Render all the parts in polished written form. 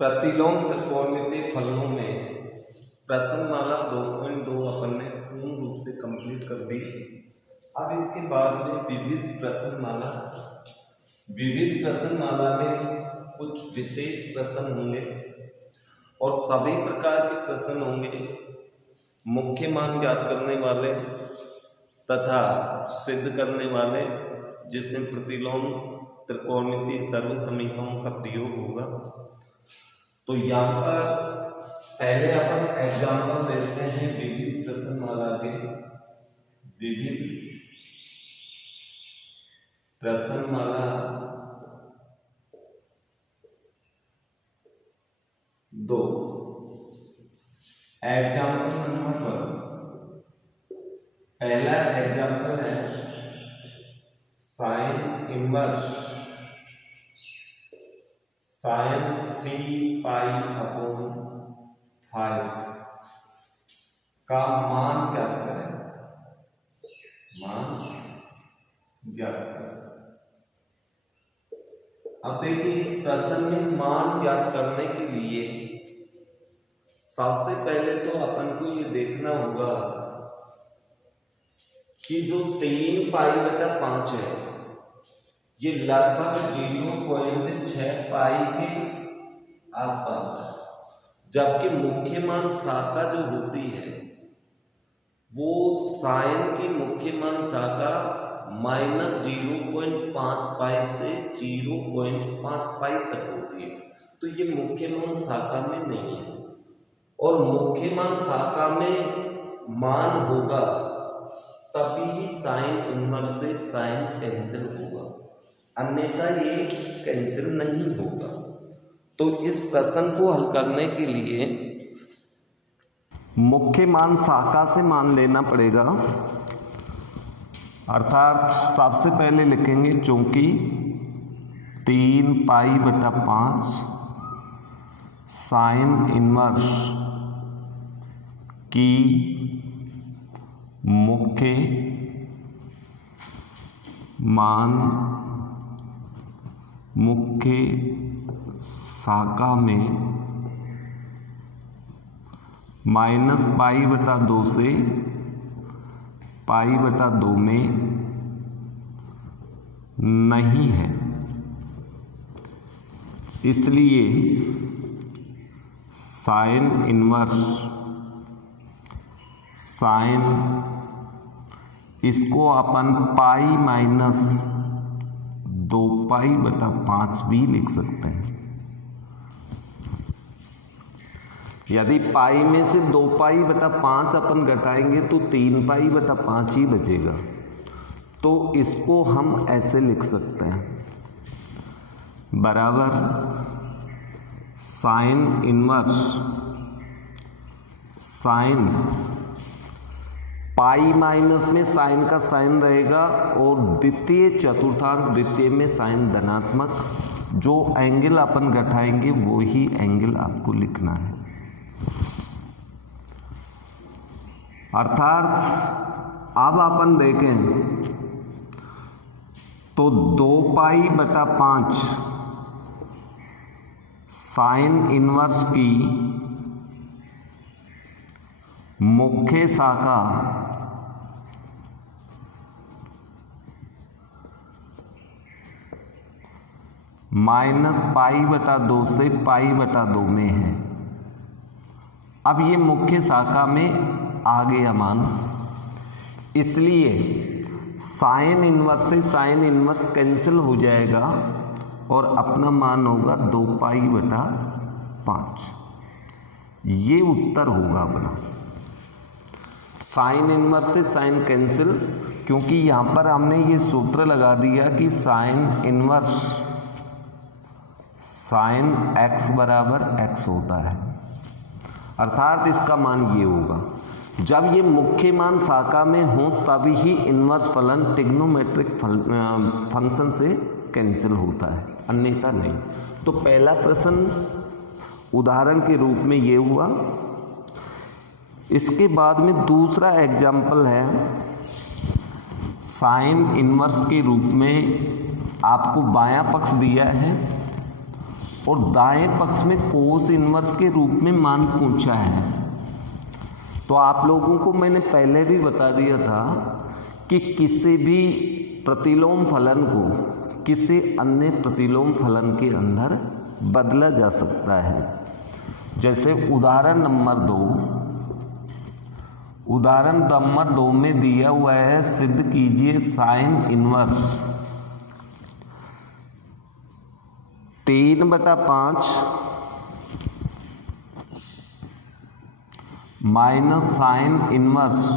प्रतिलोम त्रिकोणमितीय फलनों में प्रश्नमाला 2.2 अपन ने पूर्ण रूप से कंप्लीट कर दी। अब इसके बाद में विविध प्रश्नमाला में कुछ विशेष प्रश्न होंगे और सभी प्रकार के प्रश्न होंगे। मुख्य मान ज्ञात करने वाले तथा सिद्ध करने वाले, जिसमें प्रतिलोम त्रिकोणमितीय सर्व समीकरणों का प्रयोग होगा। तो यहाँ पर पहले अपन एग्जाम्पल देखते हैं विविध प्रश्नमाला के। विविध प्रश्नमाला 2 एग्जाम्पल नंबर 1। पहला एग्जाम्पल है sine inverse sine 3 pi upon 5 का मान ज्ञात करें। मान ज्ञात करें। अब देखिए, इस प्रश्न में मान ज्ञात करने के लिए सबसे पहले तो अपन को ये देखना होगा कि जो 3 पाई बटा 5 है ये लगभग 0.6 पाई के आसपास है, जबकि मुख्य मान शाखा जो होती है वो साइन की मुख्य मान शाखा -0.5 पाई से 0.5 पाई तक होती है। तो ये मुख्य मान शाखा में नहीं है, और मुख्य मान शाखा में मान होगा तभी ही साइन इनवर्स से साइन कैंसिल होगा, अन्यथा ये कैंसिल नहीं होगा। तो इस प्रश्न को हल करने के लिए मुख्य मान शाखा से मान लेना पड़ेगा। अर्थात सबसे पहले लिखेंगे चूंकि 3 पाई बटा 5 साइन इनवर्स की मुख्य मान मुख्य शाखा में -π/2 से π/2 में नहीं है, इसलिए साइन इनवर्स साइन इसको अपन π-2π/5 भी लिख सकते हैं। यदि पाई में से 2π/5 अपन घटाएंगे तो 3π/5 ही बचेगा। तो इसको हम ऐसे लिख सकते हैं, बराबर sine inverse sine pi minus में साइन का साइन रहेगा और द्वितीय चतुर्थांश द्वितीय में साइन धनात्मक। जो एंगल अपन घटाएंगे वो ही एंगल आपको लिखना है। अर्थात अब अपन देखें तो 2π/5 साइन इनवर्स की मुख्य शाखा -π/2 से π/2 में है। अब ये मुख्य शाखा में आ गया मान, इसलिए साइन इनवर्स से साइन इनवर्स कैंसिल हो जाएगा और अपना मान होगा 2π/5। ये उत्तर होगा अपना। साइन इनवर्स से साइन कैंसिल, क्योंकि यहाँ पर हमने ये सूत्र लगा दिया कि साइन इनवर्स साइन x बराबर x होता है, अर्थात इसका मान ये होगा। जब ये मुख्य मान शाखा में हो तभी ही इनवर्स फलन ट्रिग्नोमेट्रिक फंक्शन से कैंसिल होता है, अन्यथा नहीं। तो पहला प्रश्न उदाहरण के रूप में ये हुआ। इसके बाद में दूसरा एग्जाम्पल है साइन इनवर्स के रूप में आपको बायां पक्ष दिया है और दाएं पक्ष में कोस इनवर्स के रूप में मान पूछा है। तो आप लोगों को मैंने पहले भी बता दिया था कि किसी भी प्रतिलोम फलन को किसी अन्य प्रतिलोम फलन के अंदर बदला जा सकता है। जैसे उदाहरण नंबर 2 में दिया हुआ है, सिद्ध कीजिए sine inverse 3/5 minus sine inverse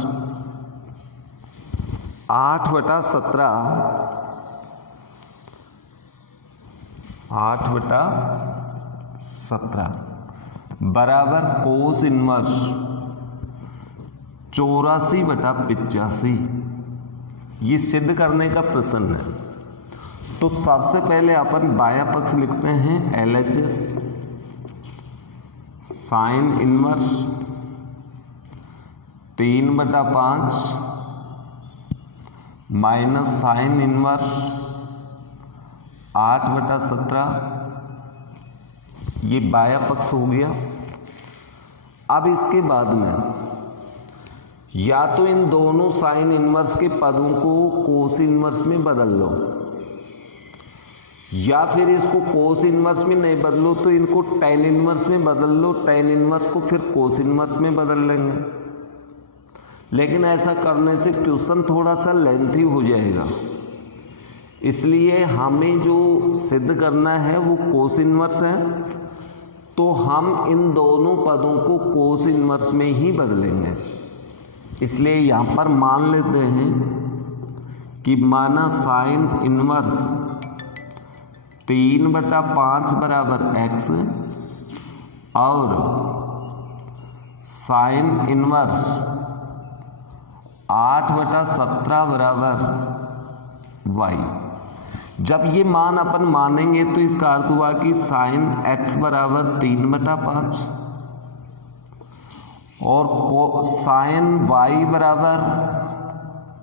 8/17 बराबर कोस इनवर्स 84/85। ये सिद्ध करने का प्रश्न है। तो सबसे पहले अपन बायां पक्ष लिखते हैं LHS sine inverse 3/5 minus sine inverse 8/17। ये बायां पक्ष हो गया। अब इसके बाद में या तो इन दोनों साइन इनवर्स के पदों को कोस इनवर्स में बदल लो, या फिर इसको कोस इनवर्स में नहीं बदलो तो इनको टेन इनवर्स में बदल लो, टेन इनवर्स को फिर कोस इनवर्स में बदल लेंगे। लेकिन ऐसा करने से क्वेश्चन थोड़ा सा लेंथी हो जाएगा, इसलिए हमें जो सिद्ध करना है वो कोस इनवर्स है। तो हम इन दोनों पदों को कोस इनवर्स में ही बदलेंगे। इसलिए यहाँ पर मान लेते हैं कि माना साइन इनवर्स 3/5 बराबर x और साइन इनवर्स 8/17 बराबर y। जब ये मान अपन मानेंगे तो इसका अर्थ हुआ कि साइन x बराबर 3/5 और साइन y बराबर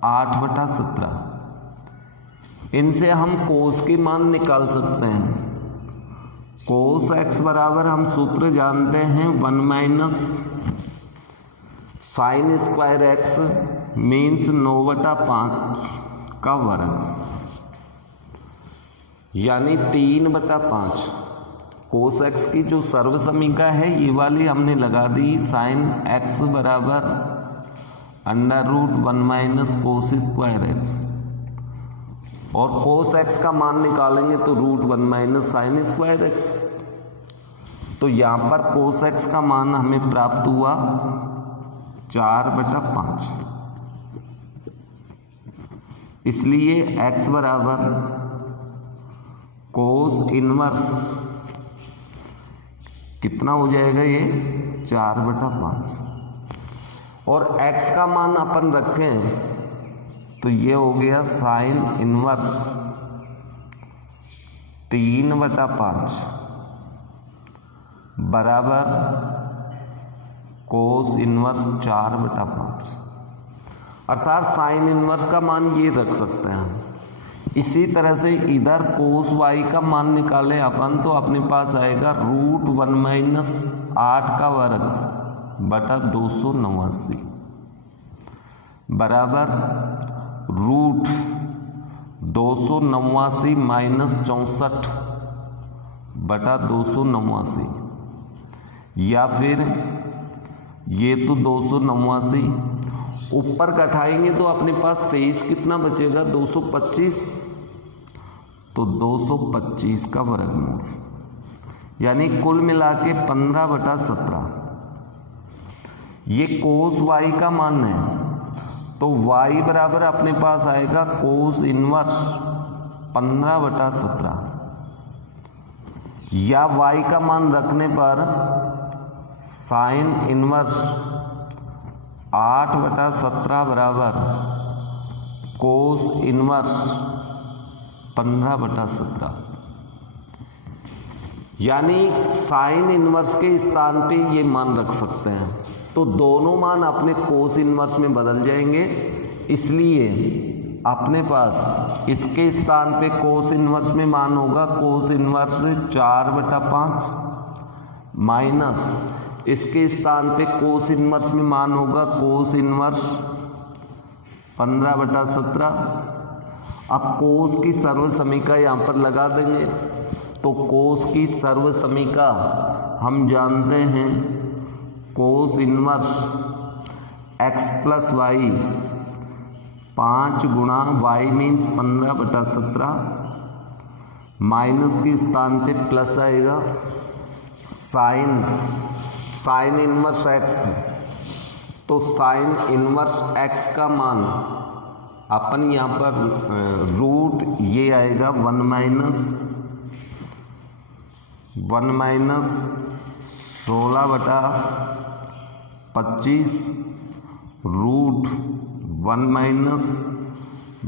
8/17। इनसे हम कोस के मान निकाल सकते हैं। कोस x बराबर हम सूत्र जानते हैं 1 minus sine square x means 9/5 का वर्ग, यानी 3/5। कोस x की जो सर्व समीका है ये वाली हमने लगा दी, साइन x बराबर √1 माइनस कोस स्क्वायर x, और कोस x का मान निकालेंगे तो √1 माइनस साइन स्क्वायर x। तो यहाँ पर कोस x का मान हमें प्राप्त हुआ 4/5। इसलिए x बराबर कोस इनवर्स कितना हो जाएगा, ये 4/5। और x का मान अपन रखें तो ये हो गया साइन इनवर्स 3/5 बराबर कोस इनवर्स 4/5। अर्थात साइन इनवर्स का मान ये रख सकते हैं। इसी तरह से इधर कोस y का मान निकालें अपन तो अपने पास आएगा √1 माइनस 8 का वर्ग बटा 289 बराबर √289 माइनस 64 बटा 289, या फिर ये तो 289 ऊपर कटाएंगे तो अपने पास शेष कितना बचेगा 225, तो 225 का वर्गमूल, यानी कुल मिला के 15/17। ये कोस y का मान है तो y बराबर अपने पास आएगा कोस इनवर्स 15/17, या y का मान रखने पर साइन इनवर्स 8/17 बराबर कोस इनवर्स 15/17, यानी साइन इनवर्स के स्थान पे ये मान रख सकते हैं। तो दोनों मान अपने कोस इनवर्स में बदल जाएंगे, इसलिए अपने पास इसके स्थान पे कोस इन्वर्स में मान होगा कोस इन्वर्स 4/5 माइनस इसके स्थान पे कोस इन्वर्स में मान होगा कोस इन्वर्स 15/17। अब कोस की सर्व समीका यहाँ पर लगा देंगे, तो कोस की सर्व समीका हम जानते हैं cos inverse x plus Y 5 गुणा y मीन्स 15/17 माइनस के स्थान पे प्लस आएगा साइन इन्वर्स x, तो साइन इन्वर्स x का मान अपन यहाँ पर रूट ये आएगा 1 माइनस 16/25 रूट 1 माइनस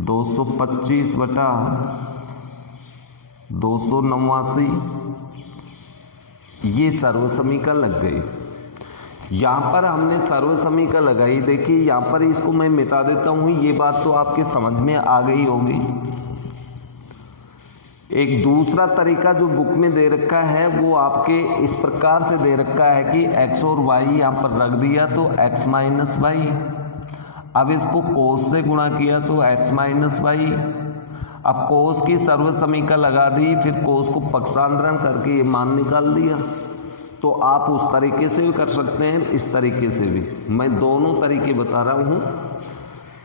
225/289। ये सर्व समीका लग गई। यहाँ पर हमने सर्व समीका लगाई, देखिए यहाँ पर इसको मैं मिटा देता हूँ, ये बात तो आपके समझ में आ गई होगी। एक दूसरा तरीका जो बुक में दे रखा है वो आपके इस प्रकार से दे रखा है कि x और y यहाँ पर रख दिया तो x माइनस वाई, अब इसको कोस से गुणा किया तो x माइनस वाई। अब कोस की सर्व समीका लगा दी, फिर कोस को पक्षांतरण करके ये मान निकाल दिया। तो आप उस तरीके से भी कर सकते हैं, इस तरीके से भी, मैं दोनों तरीके बता रहा हूँ।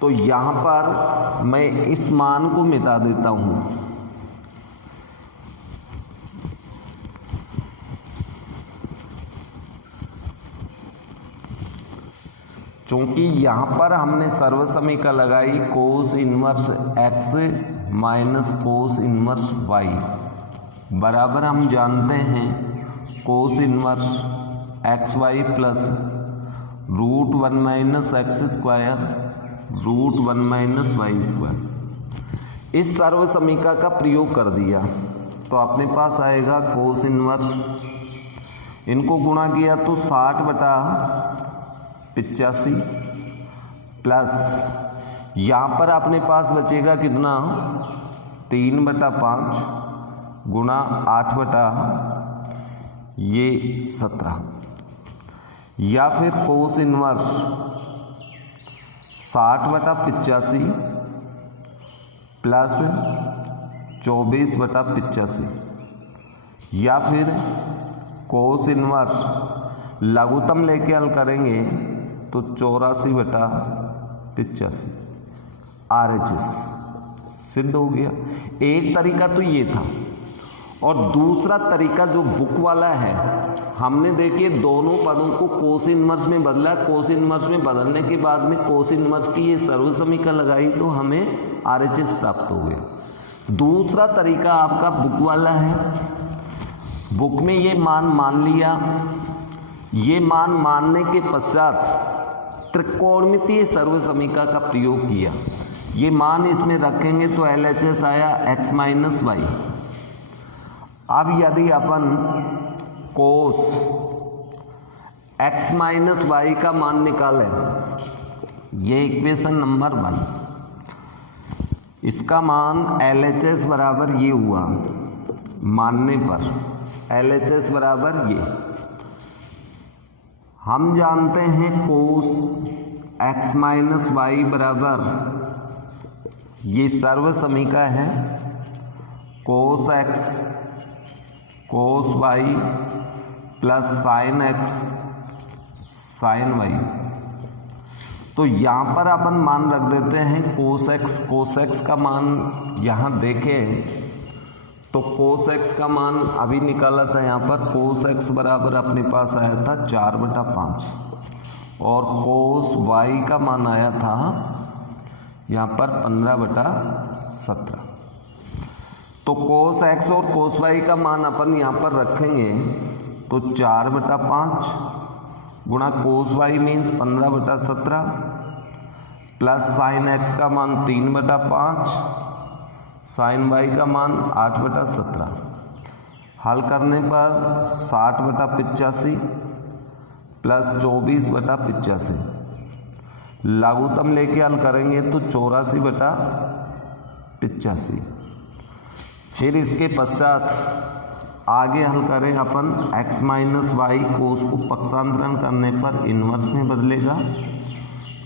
तो यहाँ पर मैं इस मान को मिटा देता हूँ, चूंकि यहाँ पर हमने सर्व समीका लगाई cos inverse x minus cos inverse y बराबर हम जानते हैं cos inverse xy plus root 1 minus x square root 1 minus y square. इस सर्व समीका का प्रयोग कर दिया तो अपने पास आएगा कोस इन्वर्स, इनको गुणा किया तो 60/85 प्लस यहाँ पर अपने पास बचेगा कितना 3/5 गुणा 8/17 या फिर कोस इन्वर्स 60/85 प्लस 24/85 या फिर कोस इन्वर्स लघुत्तम लेके हल करेंगे तो 84/85 RHS सिद्ध हो गया। एक तरीका तो ये था, और दूसरा तरीका जो बुक वाला है, हमने देखिए दोनों पदों को कोस इन्वर्स में बदला, कोस इन्वर्स में बदलने के बाद में कोस इन्वर्स की ये सर्व समीका लगाई तो हमें RHS प्राप्त हो गया। दूसरा तरीका आपका बुक वाला है, बुक में ये मान लिया, ये मान मानने के पश्चात त्रिकोणमितीय सर्व समीका का प्रयोग किया, ये मान इसमें रखेंगे तो LHS आया x माइनस वाई। अब यदि अपन कोस x माइनस वाई का मान निकालें, ये इक्वेशन नंबर 1, इसका मान LHS बराबर ये हुआ, मानने पर LHS बराबर ये, हम जानते हैं कोस x माइनस वाई बराबर ये सर्व समीका है cos x cos y plus sine x sine y। तो यहाँ पर अपन मान रख देते हैं कोस x का मान यहाँ देखें तो कोस x का मान अभी निकाला था, यहाँ पर कोस x बराबर अपने पास आया था 4/5 और कोस y का मान आया था यहाँ पर 15/17। तो कोस x और कोस y का मान अपन यहाँ पर रखेंगे तो 4/5 गुणा कोस y means 15/17 plus sine x का मान 3/5 साइन y का मान 8/17। हल करने पर 60/85 प्लस 24/85 लघुत्तम लेके हल करेंगे तो 84/85 85। फिर इसके पश्चात आगे हल करें अपन x माइनस वाई कोस को पक्षांतरण करने पर इन्वर्स में बदलेगा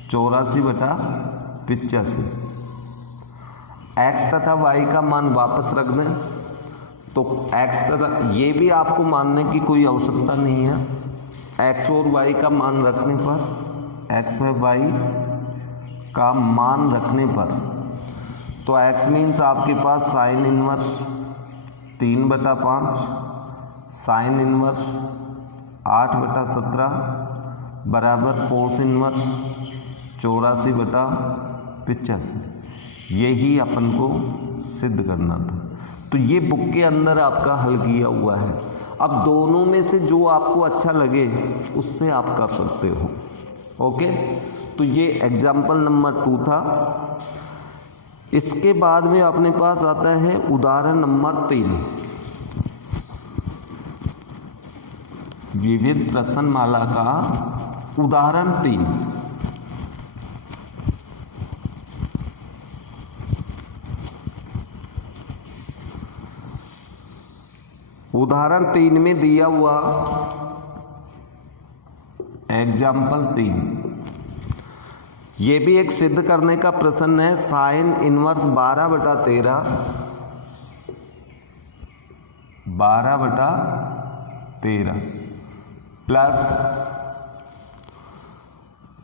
84/85। x तथा y का मान वापस रख दें तो x तथा ये भी आपको मानने की कोई आवश्यकता नहीं है। x और y का मान रखने पर x व y का मान रखने पर तो x मीन्स आपके पास साइन इन्वर्स 3/5 साइन इन्वर्स 8/17 बराबर कोस इन्वर्स 84/85। यही अपन को सिद्ध करना था। तो ये बुक के अंदर आपका हल किया हुआ है। अब दोनों में से जो आपको अच्छा लगे उससे आप कर सकते हो। ओके, तो ये एग्जाम्पल नंबर 2 था। इसके बाद में अपने पास आता है उदाहरण नंबर 3। विविध प्रश्नमाला का उदाहरण 3। उदाहरण 3 में दिया हुआ एग्जाम्पल 3, ये भी एक सिद्ध करने का प्रश्न है। Sine inverse 12/13 plus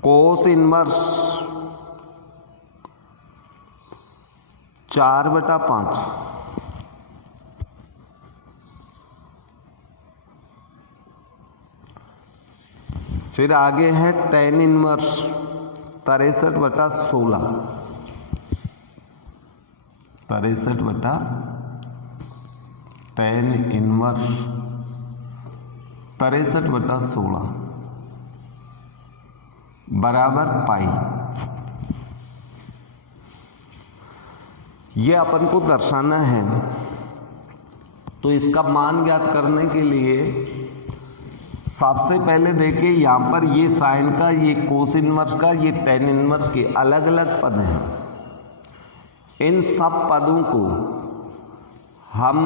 cos inverse 4/5 फिर आगे है टेन इनवर्स 63/16 टेन इनवर्स 63/16 बराबर पाई। ये अपन को दर्शाना है। तो इसका मान ज्ञात करने के लिए सबसे पहले देखिए यहाँ पर ये साइन का, ये कोस इनवर्स का, ये टेन इनवर्स के अलग अलग पद हैं। इन सब पदों को हम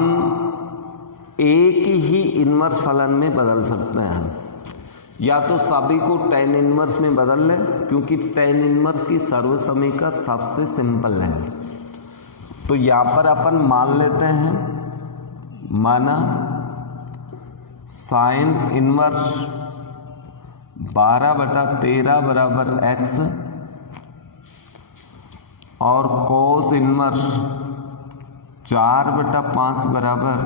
एक ही इनवर्स फलन में बदल सकते हैं। या तो सभी को टेन इनवर्स में बदल लें, क्योंकि टेन इनवर्स की सर्वसमीका सबसे सिंपल है। तो यहाँ पर अपन मान लेते हैं, माना साइन इनवर्स 12/13 बराबर x और कोस इनवर्स 4/5 बराबर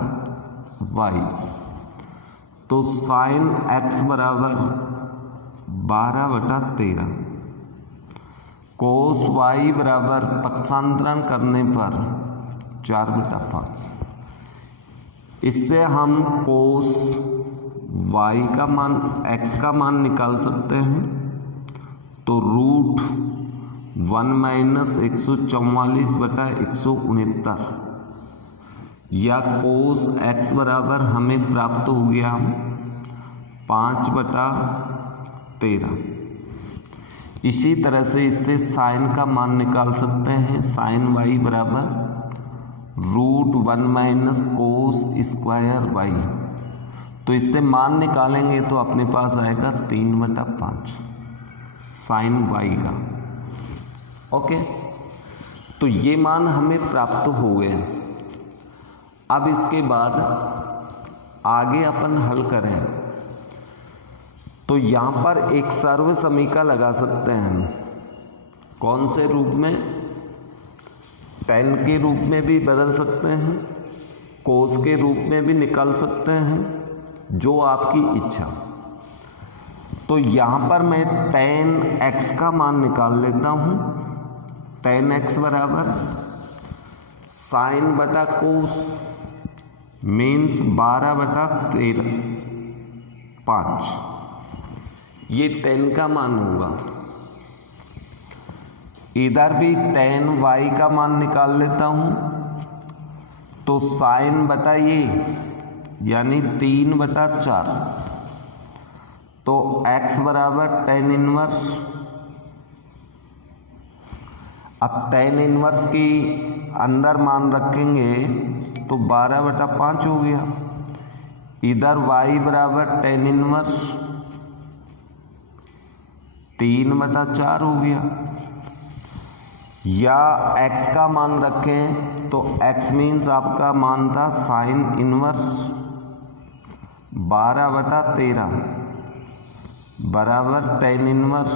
y। तो साइन x बराबर 12/13, कोस y बराबर पक्षांतरण करने पर 4/5। इससे हम कोस y का मान, x का मान निकाल सकते हैं। तो रूट 1 - 144/169 या कोस x बराबर हमें प्राप्त हो गया 5/13। इसी तरह से इससे साइन का मान निकाल सकते हैं। साइन y बराबर रूट 1 - कोस स्क्वायर y। तो इससे मान निकालेंगे तो अपने पास आएगा 3/5 साइन y का। ओके, तो ये मान हमें प्राप्त हो गए। अब इसके बाद आगे अपन हल करें तो यहाँ पर एक सर्व समीका लगा सकते हैं। कौन से रूप में? टेन के रूप में भी बदल सकते हैं, कोस के रूप में भी निकाल सकते हैं, जो आपकी इच्छा। तो यहाँ पर मैं टेन x का मान निकाल लेता हूँ। टेन x बराबर साइन बटा कोस मीन्स 12/13 5। ये टेन का मान होगा। इधर भी टेन y का मान निकाल लेता हूँ। तो साइन बटा ये यानी 3/4। तो x बराबर टेन इनवर्स। अब टेन इनवर्स की अंदर मान रखेंगे तो 12/5 हो गया। इधर y बराबर tan इनवर्स 3/4 हो गया। या x का मान रखें तो x मीन्स आपका मान था साइन इनवर्स 12/13 बराबर tan इनवर्स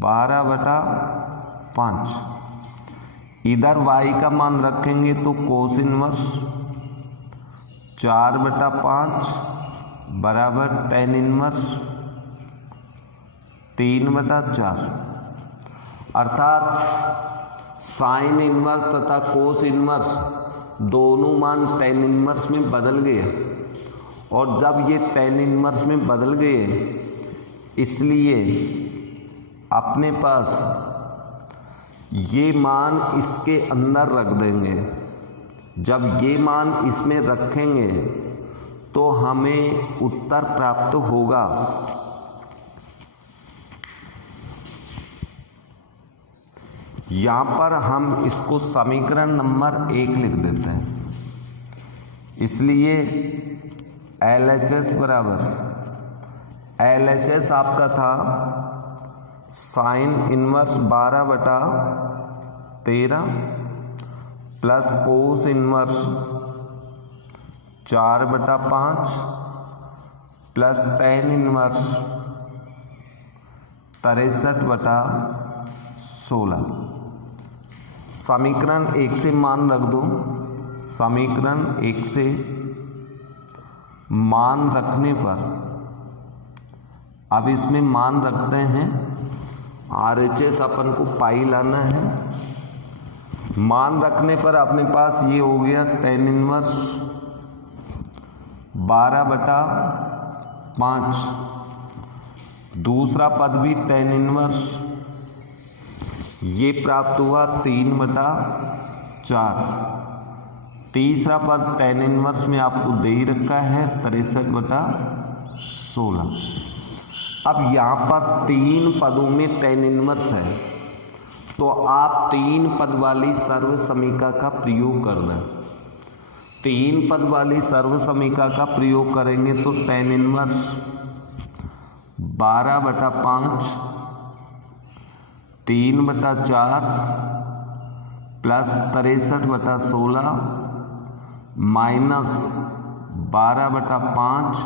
12/5। इधर y का मान रखेंगे तो कोस इनवर्स 4/5 बराबर tan इनवर्स 3/4। अर्थात साइन इनवर्स तथा कोस इनवर्स दोनों मान tan इनवर्स में बदल गए, और जब ये tan इनवर्स में बदल गए इसलिए अपने पास ये मान इसके अंदर रख देंगे। जब ये मान इसमें रखेंगे तो हमें उत्तर प्राप्त होगा। यहाँ पर हम इसको समीकरण नंबर 1 लिख देते हैं। इसलिए LHS बराबर LHS आपका था sine inverse 12/13 plus cos inverse 4/5 plus tan inverse 63/16। समीकरण 1 से मान रख दो। समीकरण 1 से मान रखने पर अब इसमें मान रखते हैं। RHS अपन को पाई लाना है। मान रखने पर अपने पास ये हो गया tan इनवर्स 12/5। दूसरा पद भी tan इनवर्स ये प्राप्त हुआ 3/4। तीसरा पद tan इनवर्स में आपको दे ही रखा है 63/16। अब यहाँ पर 3 पदों में tan इनवर्स है तो आप 3 पद वाली सर्व समीका का प्रयोग करना। 3 पद वाली सर्व समीका का प्रयोग करेंगे तो tan इनवर्स 12/5 3/4 प्लस 63/16 माइनस 12/5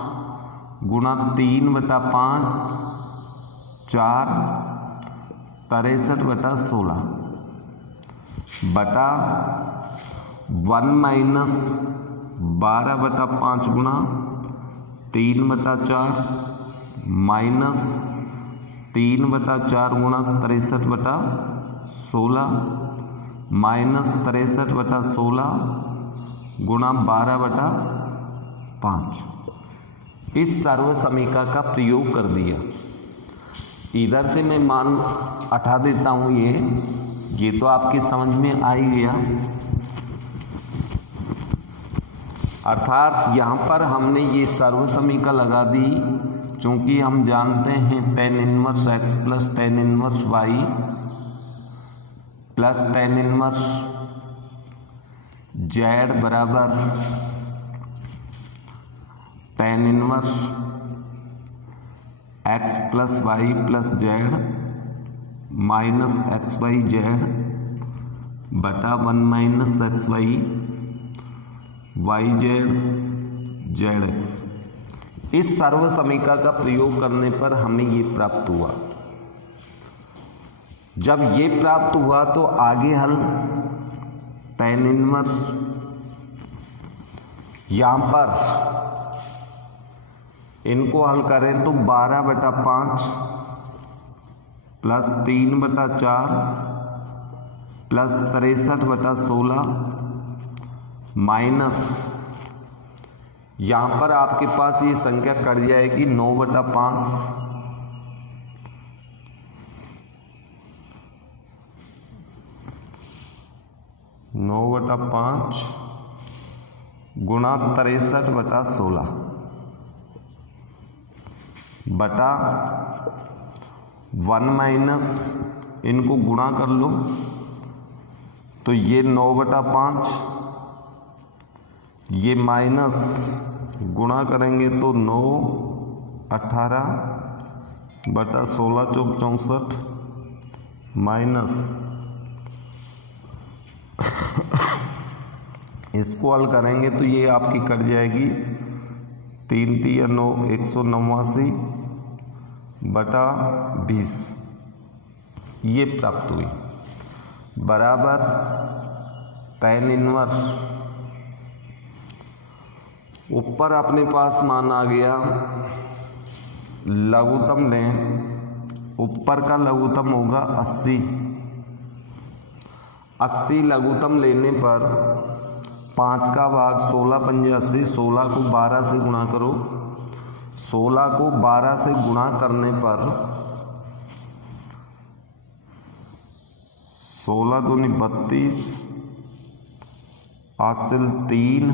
गुणा 3/5 4 63/16 बटा 1 माइनस 12/5 गुणा 3/4 माइनस 3/4 गुणा 63/16 माइनस 63/16 गुणा 12/5। इस सर्व समीका का प्रयोग कर दिया। इधर से मैं मान हटा देता हूँ। ये तो आपकी समझ में आ ही गया। अर्थात यहाँ पर हमने ये सर्व समीका लगा दी, चूँकि हम जानते हैं tan inverse x plus tan inverse y plus tan inverse z बराबर tan inverse x plus y plus z minus x y z बटा 1 minus x y z z x. इस सर्व समीका का प्रयोग करने पर हमें ये प्राप्त हुआ। जब ये प्राप्त हुआ तो आगे हल tan इनवर्स यहाँ पर इनको हल करें तो 12/5 प्लस 3/4 प्लस 63/16 माइनस यहाँ पर आपके पास ये संख्या कट जाएगी 9/5 9/5 गुणा 63/16 बटा 1 माइनस इनको गुणा कर लो तो ये 9/5, ये माइनस गुणा करेंगे तो 9 18/16 चौक 64 माइनस इसको हल करेंगे तो ये आपकी कट जाएगी 3 3 9 189/20 ये प्राप्त हुई बराबर tan इनवर्स। ऊपर अपने पास मान आ गया, लघुत्तम लें, ऊपर का लघुत्तम होगा 80। 80 लघुत्तम लेने पर 5 का भाग 16 पंजे 80, 16 को 12 से गुणा करो। 16 को 12 से गुणा करने पर 16 दूनी 32, हासिल 3,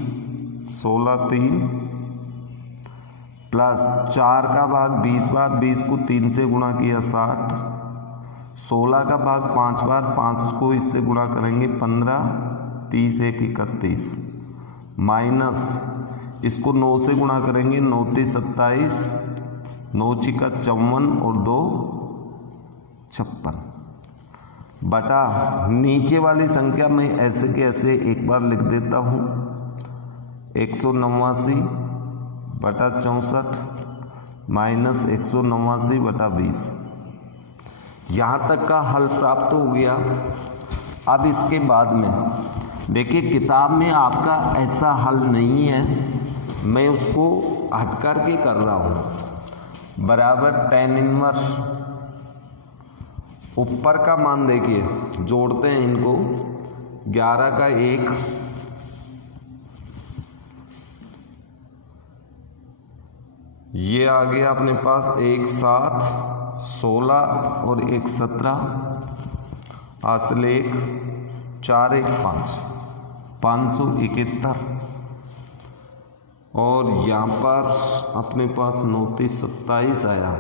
16 3 प्लस 4 का भाग 20 बार, 20 को 3 से गुणा किया 60, 16 का भाग 5 बार, 5 को इससे गुणा करेंगे 15, 30 1 31 माइनस इसको 9 से गुणा करेंगे 9 3 27, 9 6 54 और 2 56 बटा नीचे वाली संख्या में ऐसे के ऐसे एक बार लिख देता हूँ 189/64 माइनस 189/20। यहाँ तक का हल प्राप्त हो गया। अब इसके बाद में देखिए किताब में आपका ऐसा हल नहीं है, मैं उसको हट कर के कर रहा हूँ। बराबर tan इनवर्स, ऊपर का मान देखिए, जोड़ते हैं इनको, 11 का 1, ये आ गया अपने पास 1 7, 16 और 1 17, हासिल 1 4 1 5, 571 और यहाँ पर अपने पास 9 3 27 आया,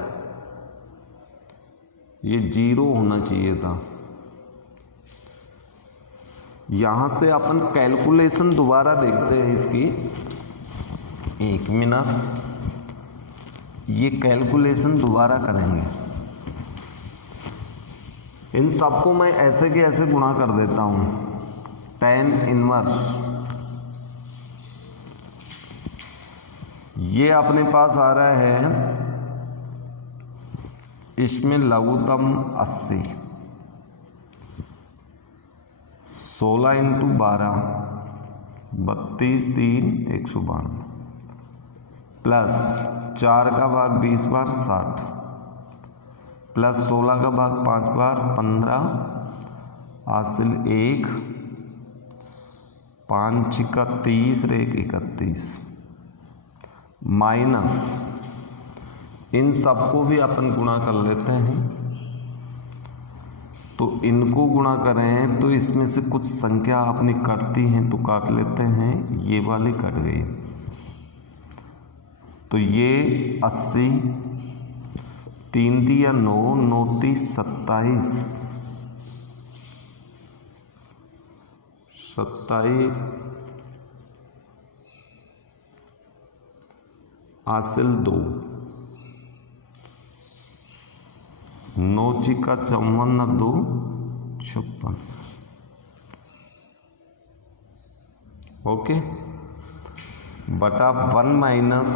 ये 0 होना चाहिए था। यहाँ से अपन कैलकुलेशन दोबारा देखते हैं इसकी, 1 मिनट, ये कैलकुलेशन दोबारा करेंगे। इन सबको मैं ऐसे के ऐसे गुणा कर देता हूँ। tan इनवर्स ये अपने पास आ रहा है, इसमें लघुत्तम 80, 16 × 12 32 3 112 प्लस 4 का भाग 20 बार 60 प्लस 16 का भाग 5 बार 15, हासिल 1 5 6 30 1 31 माइनस इन सबको भी अपन गुणा कर लेते हैं। तो इनको गुणा करें तो इसमें से कुछ संख्या अपनी कटती हैं तो काट लेते हैं, ये वाली कट गई। तो ये 80, 3 दिया 9, 9 30 27, 27 हासिल 2, 9 6 54 2 56। ओके, बटा 1 माइनस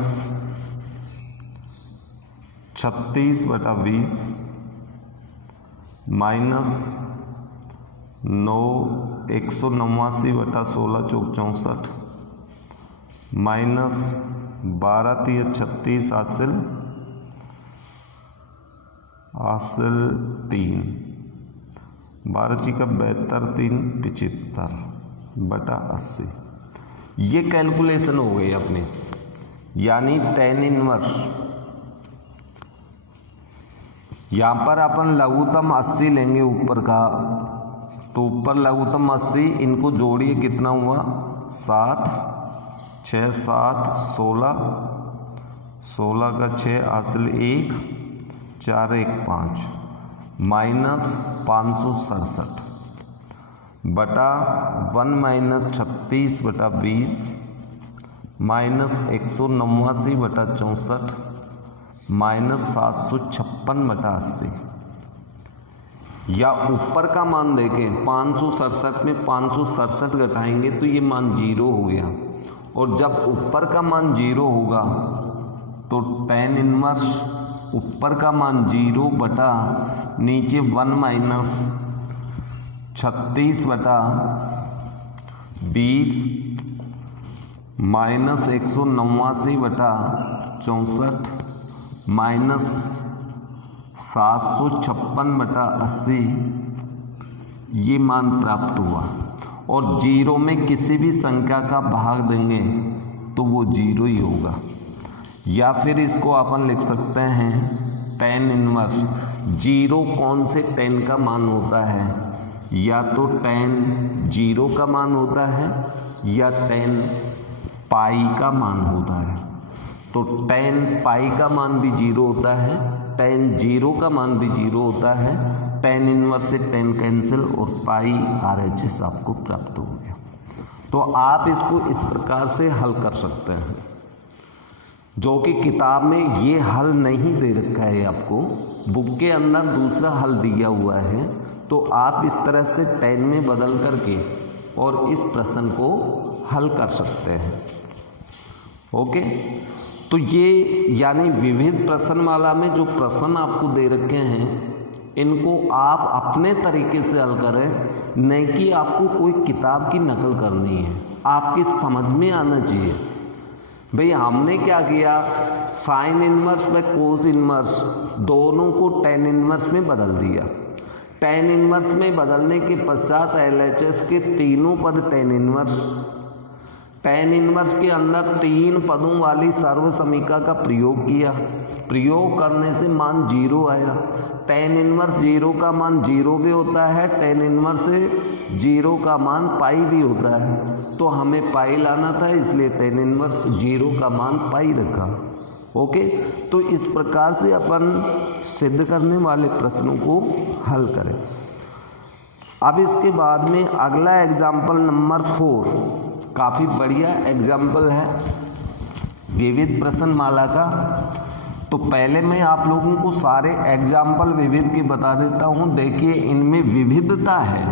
36/20 माइनस 9 189/16 चौक 64 माइनस 12 3 36 हासिल 3, 12 6 72 3 75 बटा 80। ये कैलकुलेशन हो गई अपने, यानी tan इनवर्स। यहाँ पर अपन लघुत्तम 80 लेंगे ऊपर का, तो ऊपर लघुत्तम 80, इनको जोड़िए कितना हुआ 7 6 7 16, 16 का 6 हासिल 1 4 1 5 माइनस 567 बटा 1 माइनस 36 बटा 20 माइनस 189 बटा 64 माइनस 756 बटा 80। या ऊपर का मान देखें 567 में 567 घटाएंगे तो ये मान 0 हो गया, और जब ऊपर का मान 0 होगा तो tan इनवर्स ऊपर का मान 0 बटा नीचे 1 माइनस 36 बटा 20 माइनस 189 बटा 64 माइनस 756 बटा 80, ये मान प्राप्त हुआ। और 0 में किसी भी संख्या का भाग देंगे तो वो 0 ही होगा। या फिर इसको अपन लिख सकते हैं tan इनवर्स 0 कौन से tan का मान होता है, या तो tan 0 का मान होता है या tan पाई का मान होता है। तो tan पाई का मान भी 0 होता है, tan 0 का मान भी 0 होता है। tan इनवर्स से tan कैंसिल और पाई RHS आपको प्राप्त हो गया। तो आप इसको इस प्रकार से हल कर सकते हैं, जो कि किताब में ये हल नहीं दे रखा है, आपको बुक के अंदर दूसरा हल दिया हुआ है। तो आप इस तरह से tan में बदल करके और इस प्रश्न को हल कर सकते हैं। ओके, तो ये यानी विविध प्रश्नमाला में जो प्रश्न आपको दे रखे हैं इनको आप अपने तरीके से हल करें, नहीं कि आपको कोई किताब की नकल करनी है। आपकी समझ में आना चाहिए भाई हमने क्या किया, साइन इनवर्स व कोस इनवर्स दोनों को tan इनवर्स में बदल दिया। tan इनवर्स में बदलने के पश्चात LHS के तीनों पद tan इनवर्स के अंदर 3 पदों वाली सर्व समीका का प्रयोग किया। प्रयोग करने से मान 0 आया। tan इनवर्स 0 का मान 0 भी होता है, tan इनवर्स से 0 का मान पाई भी होता है। तो हमें पाई लाना था, इसलिए tan इनवर्स 0 का मान पाई रखा। ओके, तो इस प्रकार से अपन सिद्ध करने वाले प्रश्नों को हल करें। अब इसके बाद में अगला एग्जाम्पल नंबर 4 काफ़ी बढ़िया एग्जाम्पल है विविध प्रश्नमाला का। तो पहले मैं आप लोगों को सारे एग्जाम्पल विविध के बता देता हूँ। देखिए इनमें विविधता है,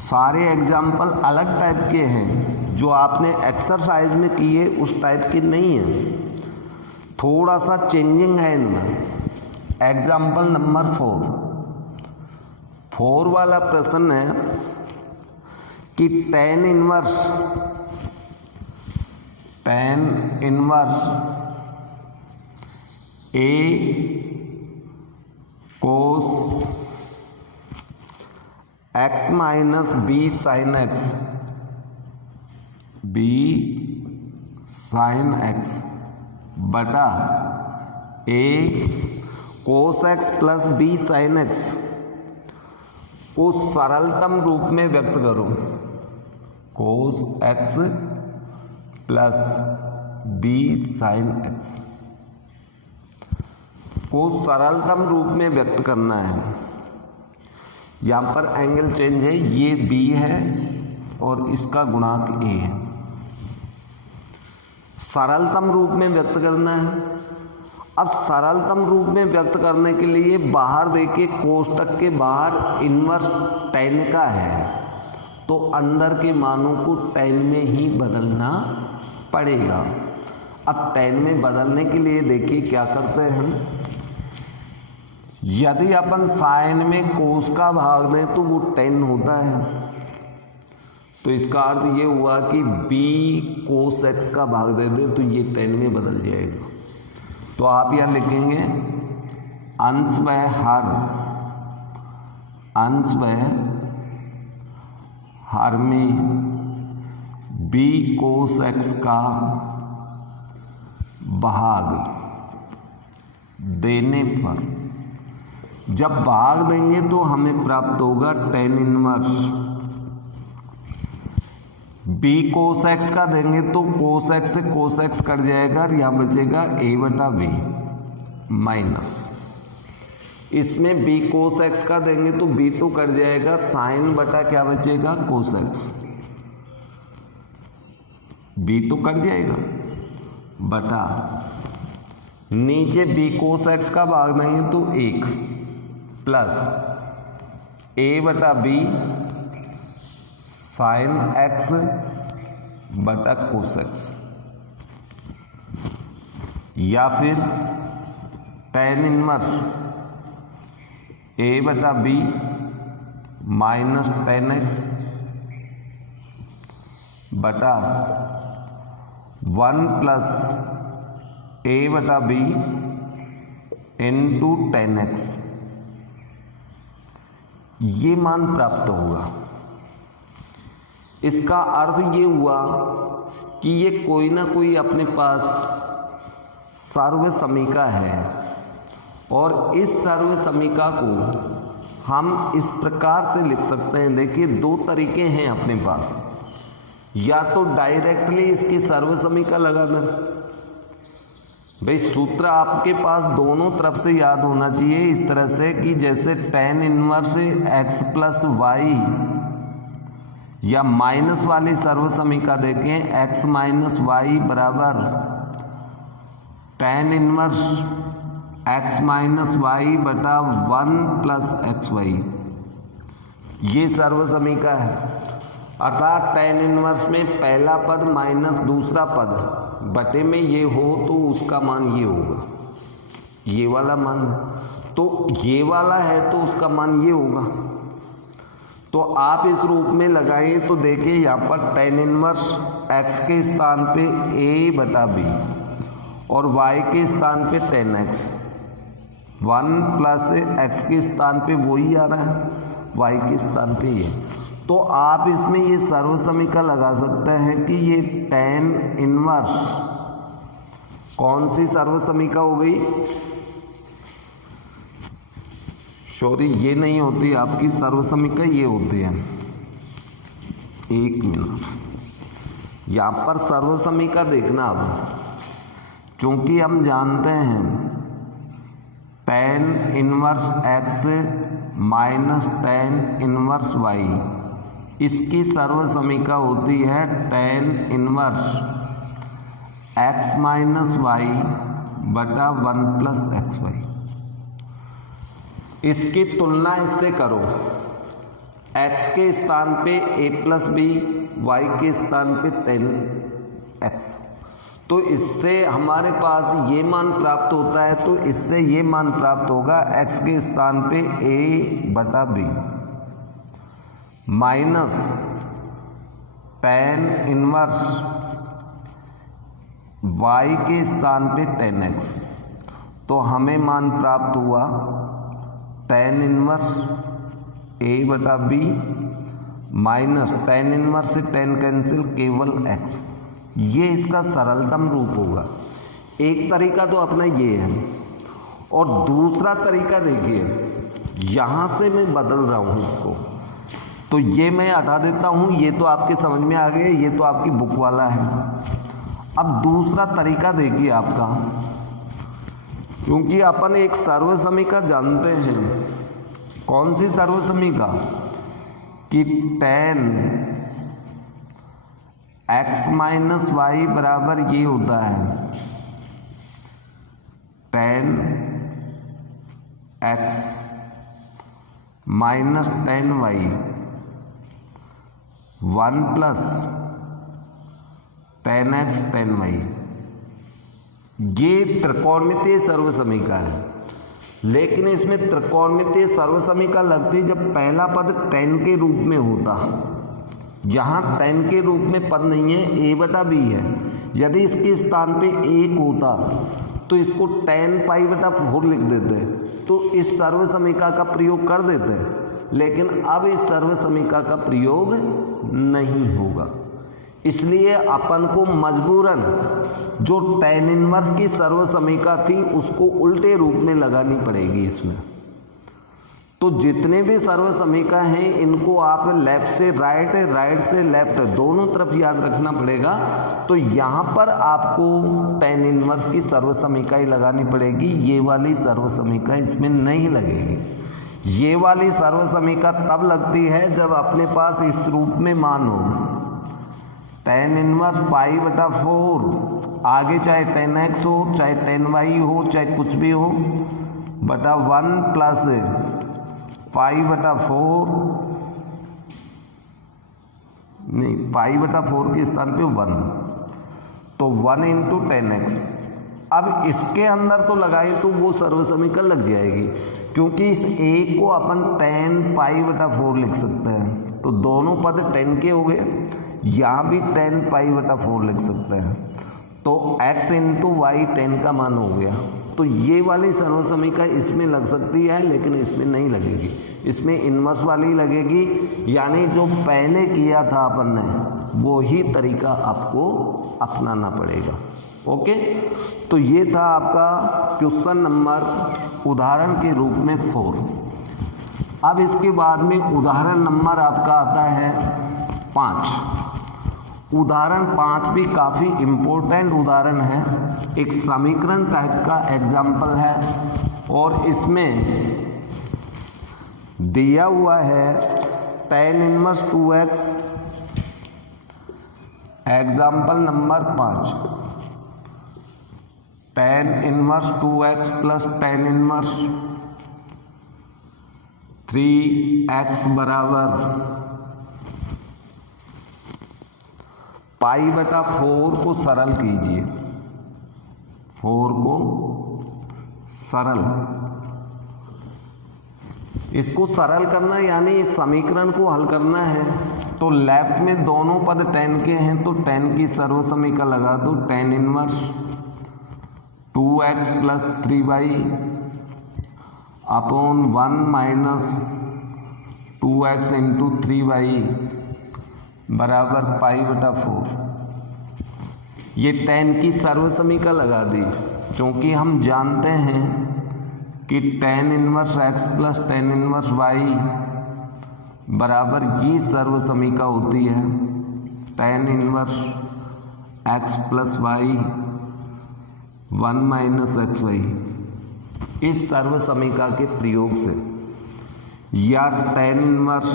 सारे एग्जाम्पल अलग टाइप के हैं, जो आपने एक्सरसाइज में किए उस टाइप के नहीं हैं, थोड़ा सा चेंजिंग है इनमें। एग्जाम्पल नंबर 4 वाला प्रश्न है कि tan inverse A cos x minus B sin x बटा A cos x plus B sin x को सरलतम रूप में व्यक्त करो। cos x plus B sin x को सरलतम रूप में व्यक्त करना है। यहाँ पर एंगल चेंज है, ये B है और इसका गुणांक A है। सरलतम रूप में व्यक्त करना है। अब सरलतम रूप में व्यक्त करने के लिए बाहर देखिए, कोष्टक के बाहर इनवर्स tan का है, तो अंदर के मानों को tan में ही बदलना पड़ेगा। अब tan में बदलने के लिए देखिए क्या करते हैं हम, यदि अपन साइन में कोस का भाग दें तो वो tan होता है, तो इसका अर्थ ये हुआ कि B cos x का भाग दे दे तो ये tan में बदल जाएगा। तो आप यहाँ लिखेंगे अंश हर में B cos x का भाग देने पर, जब भाग देंगे तो हमें प्राप्त होगा tan inverse B cos x का देंगे तो cos x से cos x कट जाएगा और यहाँ बचेगा A बटा B माइनस इसमें बी कोस एक्स का देंगे तो बी तो कट जाएगा, साइन बटा क्या बचेगा, कोस एक्स, बी तो कट जाएगा बटा नीचे बी कोस एक्स का भाग देंगे तो 1 प्लस ए बटा बी साइन एक्स बटा कोस एक्स, या फिर tan इनवर्स ए बटा बी माइनस tan एक्स बटा 1 प्लस ए बटा बी इंटू tan एक्स, ये मान प्राप्त होगा। इसका अर्थ ये हुआ कि ये कोई ना कोई अपने पास सर्व समीका है, और इस सर्व समीका को हम इस प्रकार से लिख सकते हैं। देखिए, दो तरीके हैं अपने पास, या तो डायरेक्टली इसकी सर्व समीका लगा दें। भाई सूत्र आपके पास दोनों तरफ से याद होना चाहिए, इस तरह से कि जैसे tan inverse x plus y या माइनस वाली सर्व समीका देखें, x माइनस वाई बराबर tan inverse x minus y बटा 1 प्लस एक्स वाई, ये सर्व समीका है। अर्थात tan इनवर्स में पहला पद माइनस दूसरा पद बटे में ये हो तो उसका मान ये होगा, ये वाला मान, तो ये वाला है तो उसका मान ये होगा। तो आप इस रूप में लगाएं तो देखिए यहाँ पर tan इनवर्स x के स्थान पे a बटा b और y के स्थान पे tan x, 1 प्लस x के स्थान पे वही आ रहा है, y के स्थान पे ये। तो आप इसमें ये सर्व समीका लगा सकते हैं कि ये tan इनवर्स कौन सी सर्व समीका हो गई, सॉरी ये नहीं होती आपकी सर्व समीका, ये होती है, एक मिनट, यहाँ पर सर्व समीका देखना। अब चूंकि हम जानते हैं tan inverse x minus tan inverse y, इसकी सर्व समीका होती है tan inverse x minus y बटा 1 प्लस एक्स वाई। इसकी तुलना इससे करो, x के स्थान पे a प्लस बी, y के स्थान पे tan x, तो इससे हमारे पास ये मान प्राप्त होता है, तो इससे ये मान प्राप्त होगा x के स्थान पे a बटा b minus tan inverse y के स्थान पे tan x, तो हमें मान प्राप्त हुआ tan इनवर्स a बटा b माइनस tan इनवर्स से tan कैंसिल केवल x, ये इसका सरलतम रूप होगा। एक तरीका तो अपना ये है, और दूसरा तरीका देखिए, यहाँ से मैं बदल रहा हूँ इसको, तो ये मैं हटा देता हूँ, ये तो आपके समझ में आ गया, ये तो आपकी बुक वाला है। अब दूसरा तरीका देखिए आपका, क्योंकि अपन एक सर्व समीका जानते हैं, कौन सी सर्व समीका, कि tan x माइनस वाई बराबर ये होता है tan x minus tan y 1 plus tan x tan y, ये त्रिकोणमितीय सर्व समीका है। लेकिन इसमें त्रिकोणमितीय सर्व समीका लगती जब पहला पद tan के रूप में होता, यहाँ tan के रूप में पद नहीं है, a बटा b है। यदि इसके स्थान पे 1 होता तो इसको tan पाई बटा 4 लिख देते, तो इस सर्व समीका का प्रयोग कर देते। लेकिन अब इस सर्व समीका का प्रयोग नहीं होगा, इसलिए अपन को मजबूरन जो tan इनवर्स की सर्व समीका थी उसको उल्टे रूप में लगानी पड़ेगी इसमें। तो जितने भी सर्व समीकरण हैं इनको आप लेफ्ट से राइट, राइट से लेफ्ट दोनों तरफ याद रखना पड़ेगा। तो यहाँ पर आपको tan इनवर्स की सर्व समीकरण लगानी पड़ेगी, ये वाली सर्व समीकरण इसमें नहीं लगेगी। ये वाली सर्व समीकरण तब लगती है जब अपने पास इस रूप में मान हो tan इनवर्स π/4, आगे चाहे tan x हो, चाहे tan y हो, चाहे कुछ भी हो, बटा 1 प्लस π/4, नहीं π/4 के स्थान पे 1, तो 1 इंटू tan x। अब इसके अंदर तो लगाए तो वो सर्व समीकरण लग जाएगी, क्योंकि इस a को अपन tan π/4 लिख सकते हैं, तो दोनों पद tan के हो गए, यहाँ भी tan π/4 लिख सकते हैं, तो x इंटू वाई tan का मान हो गया। तो ये वाली सर्व समीकरण इसमें लग सकती है, लेकिन इसमें नहीं लगेगी, इसमें इन्वर्स वाली लगेगी। यानी जो पहले किया था अपन ने वो ही तरीका आपको अपनाना पड़ेगा। ओके, तो ये था आपका क्वेश्चन नंबर उदाहरण के रूप में 4। अब इसके बाद में उदाहरण नंबर आपका आता है 5। उदाहरण 5 भी काफ़ी इम्पोर्टेंट उदाहरण है, एक समीकरण टाइप का एग्जाम्पल है, और इसमें दिया हुआ है tan inverse 2x। Example number 5, tan inverse 2x plus tan inverse 3x बराबर π/4 को सरल कीजिए, 4 को सरल, इसको सरल करना यानी इस समीकरण को हल करना है। तो लेफ्ट में दोनों पद tan के हैं, तो tan की सर्व समीकरण लगा दो, tan inverse 2x plus 3y upon 1 minus 2x into 3y बराबर π/4। ये tan की सर्व समीकरण लगा दी, क्योंकि हम जानते हैं कि tan inverse x plus tan inverse y बराबर ये सर्व समीकरण होती है tan inverse x plus y 1 minus xy। इस सर्व समीकरण के प्रयोग से या tan इनवर्स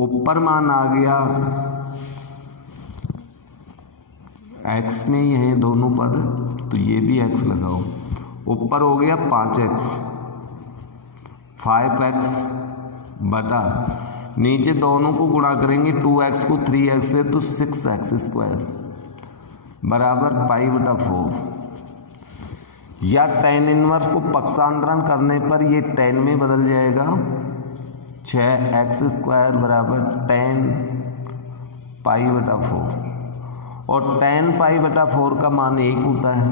ऊपर मान आ गया x में ही है दोनों पद, तो ये भी x लगाओ, ऊपर हो गया 5x 5x बटा नीचे दोनों को गुणा करेंगे 2x को 3x से, तो 6x स्क्वायर बराबर π/4। या tan इनवर्स को पक्षांतरण करने पर ये tan में बदल जाएगा, 6x स्क्वायर बराबर tan π/4, और tan π/4 का मान 1 होता है,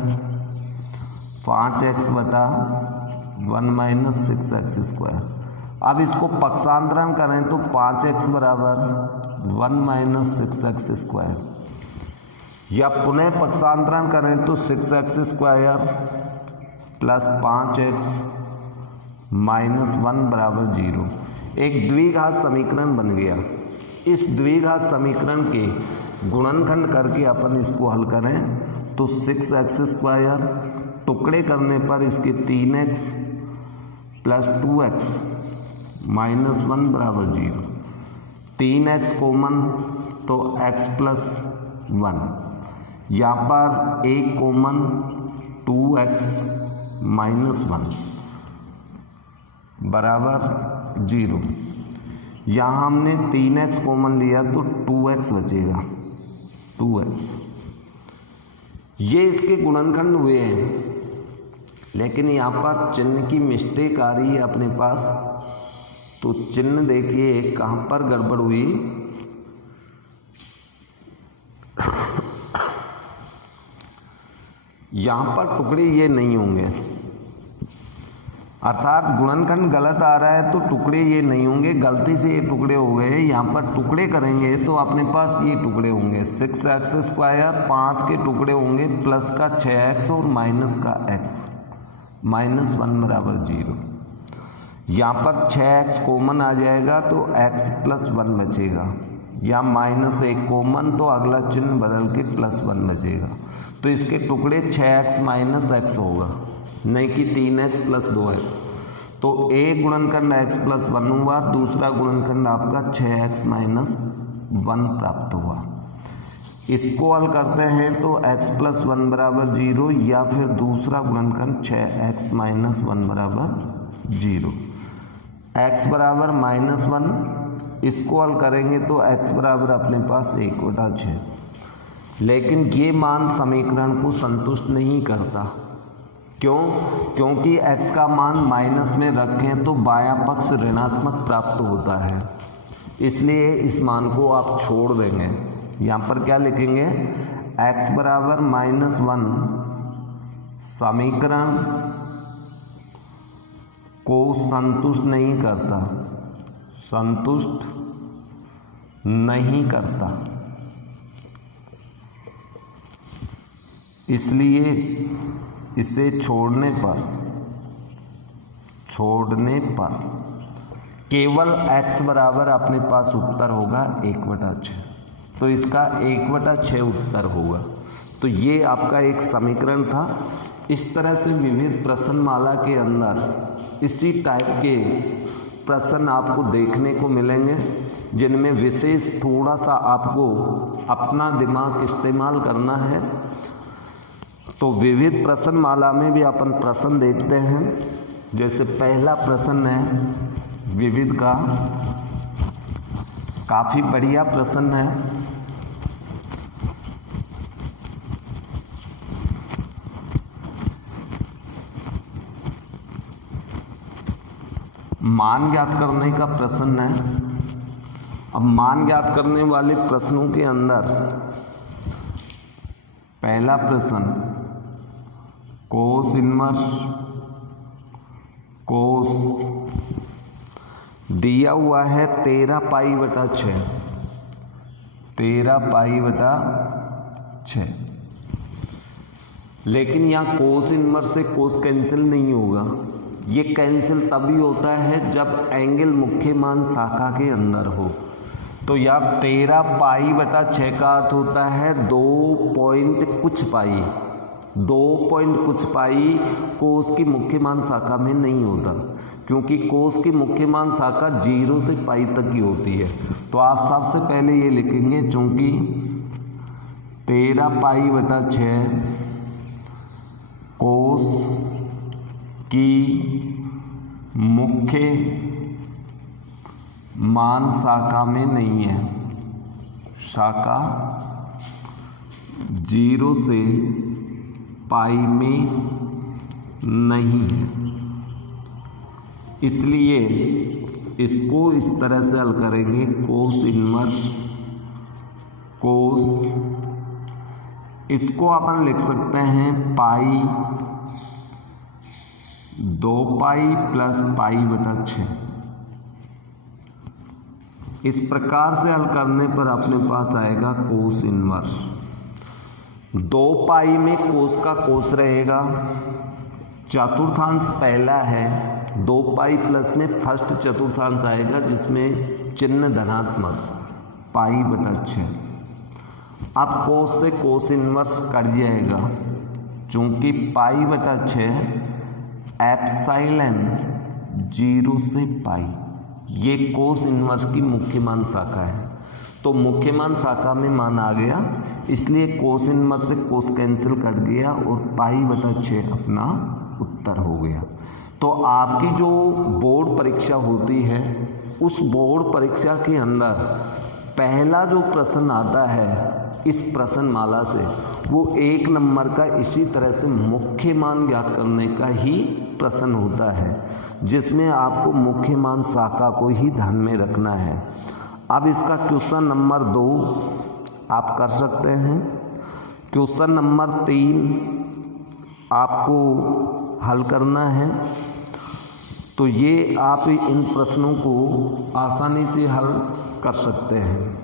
5x बटा 1 माइनस 6x स्क्वायर। अब इसको पक्षांतरण करें तो 5x बराबर 1 माइनस 6x स्क्वायर, या पुनः पक्षांतरण करें तो 6x square plus 5x minus 1 बराबर 0। एक द्विघात समीकरण बन गया। इस द्विघात समीकरण के गुणनखंड करके अपन इसको हल करें तो 6x स्क्वायर, टुकड़े करने पर इसके 3x प्लस 2x माइनस 1 बराबर 0। 3x कॉमन तो x प्लस 1, यहाँ पर एक कॉमन 2x माइनस 1 बराबर 0। यहाँ हमने 3x कॉमन लिया तो 2x बचेगा, 2x। ये इसके गुणनखंड हुए हैं, लेकिन यहाँ पर चिन्ह की मिस्टेक आ रही है अपने पास। तो चिन्ह देखिए कहाँ पर गड़बड़ हुई, यहाँ पर टुकड़े ये नहीं होंगे, अर्थात गुणनखंड गलत आ रहा है तो टुकड़े ये नहीं होंगे, गलती से ये टुकड़े हो गए। यहाँ पर टुकड़े करेंगे तो अपने पास ये टुकड़े होंगे 6x स्क्वायर, 5 के टुकड़े होंगे, प्लस का 6x और माइनस का x, माइनस 1 बराबर 0। यहाँ पर 6x कॉमन आ जाएगा तो x प्लस 1 बचेगा, या -1 कॉमन तो अगला चिन्ह बदल के +1 बचेगा। तो इसके टुकड़े 6x माइनस x होगा, नहीं कि 3x प्लस 2x। तो एक गुणनखंड x प्लस 1 हुआ, दूसरा गुणनखंड आपका 6x माइनस 1 प्राप्त हुआ। इसको हल करते हैं तो x प्लस 1 बराबर 0, या फिर दूसरा गुणनखंड 6x माइनस 1 बराबर 0। x बराबर -1, इसको हल करेंगे तो x बराबर अपने पास 1/6। लेकिन ये मान समीकरण को संतुष्ट नहीं करता। क्यों? क्योंकि x का मान माइनस में रखें तो बायां पक्ष ऋणात्मक प्राप्त होता है, इसलिए इस मान को आप छोड़ देंगे। यहाँ पर क्या लिखेंगे? x बराबर -1 समीकरण को संतुष्ट नहीं करता, संतुष्ट नहीं करता, इसलिए इसे छोड़ने पर केवल x बराबर अपने पास उत्तर होगा 1/6। तो इसका 1/6 उत्तर होगा। तो ये आपका एक समीकरण था। इस तरह से विविध प्रश्नमाला के अंदर इसी टाइप के प्रश्न आपको देखने को मिलेंगे, जिनमें विशेष थोड़ा सा आपको अपना दिमाग इस्तेमाल करना है। तो विविध प्रश्नमाला में भी अपन प्रश्न देखते हैं। जैसे पहला प्रश्न है विविध का, काफ़ी बढ़िया प्रश्न है। मान ज्ञात करने का प्रश्न है। अब मान ज्ञात करने वाले प्रश्नों के अंदर पहला प्रश्न कोस इनवर्स कोस दिया हुआ है 13π/6, 13π/6। लेकिन यहाँ कोस इनवर्स से कोस कैंसिल नहीं होगा। ये कैंसिल तभी होता है जब एंगल मुख्य मान शाखा के अंदर हो। तो यहाँ 13π/6 का अर्थ होता है 2 पॉइंट कुछ पाई। 2 पॉइंट कुछ पाई कोस की मुख्य मान शाखा में नहीं होता, क्योंकि कोस की मुख्य मान शाखा 0 से पाई तक की होती है। तो आप सबसे पहले ये लिखेंगे, चूंकि 13π/6 कोस की मुख्य मान शाखा में नहीं है, शाखा 0 से पाई में नहीं है, इसलिए इसको इस तरह से हल करेंगे। कोस इनवर्स कोस, इसको अपन लिख सकते हैं पाई 2π + π/6। इस प्रकार से हल करने पर अपने पास आएगा कोस इनवर्स। 2π में कोस का कोस रहेगा, चतुर्थांश पहला है। 2π प्लस में फर्स्ट चतुर्थांश आएगा जिसमें चिन्ह धनात्मक, π/6। अब कोस से कोस इनवर्स कट जाएगा, चूंकि π/6 एप्सिलॉन 0 से पाई, ये कोस इनवर्स की मुख्य मान शाखा है। तो मुख्य मान शाखा में मान आ गया, इसलिए कोस इनवर्स से कोस कैंसिल कर गया और π/6 अपना उत्तर हो गया। तो आपकी जो बोर्ड परीक्षा होती है, उस बोर्ड परीक्षा के अंदर पहला जो प्रश्न आता है इस प्रश्नमाला से, वो 1 नंबर का इसी तरह से मुख्य मान ज्ञात करने का ही प्रश्न होता है, जिसमें आपको मुख्य मान शाखा को ही ध्यान में रखना है। अब इसका क्वेश्चन नंबर 2 आप कर सकते हैं। क्वेश्चन नंबर 3 आपको हल करना है। तो ये आप इन प्रश्नों को आसानी से हल कर सकते हैं।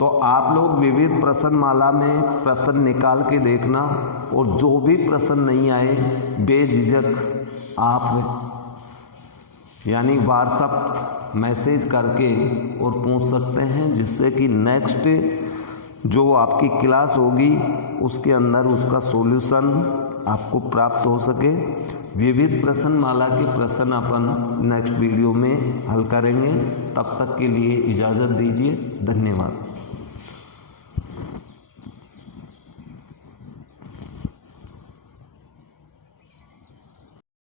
तो आप लोग विविध प्रश्नमाला में प्रश्न निकाल के देखना, और जो भी प्रश्न नहीं आए बेझिझक आप यानी व्हाट्सअप मैसेज करके और पूछ सकते हैं, जिससे कि नेक्स्ट जो आपकी क्लास होगी उसके अंदर उसका सॉल्यूशन आपको प्राप्त हो सके। विविध प्रश्नमाला के प्रश्न अपन नेक्स्ट वीडियो में हल करेंगे। तब तक के लिए इजाज़त दीजिए। धन्यवाद।